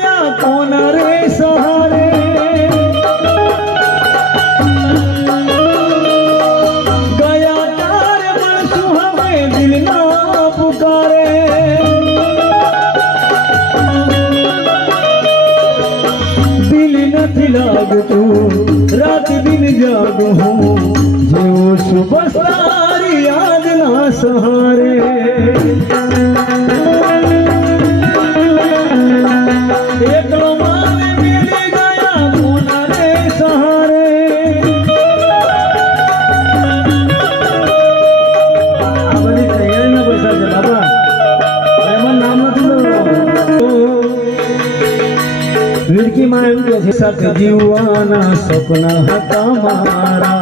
गया कौन रे सहारे गया तार बरसू हमें दिल ना पुकारे दिल નથી લાગતું રાત દિન જાગું હું જેવો સુબહ તારી યાદ ના સહારે એકલો માને મિલી ગયા કોના રે સહારે આ બધી તૈયારી ના પૈસા છે બાબા એમાં નામ નથી વિડકી માં એમ કે છે સાથે જીવવાના સપના હતા મારા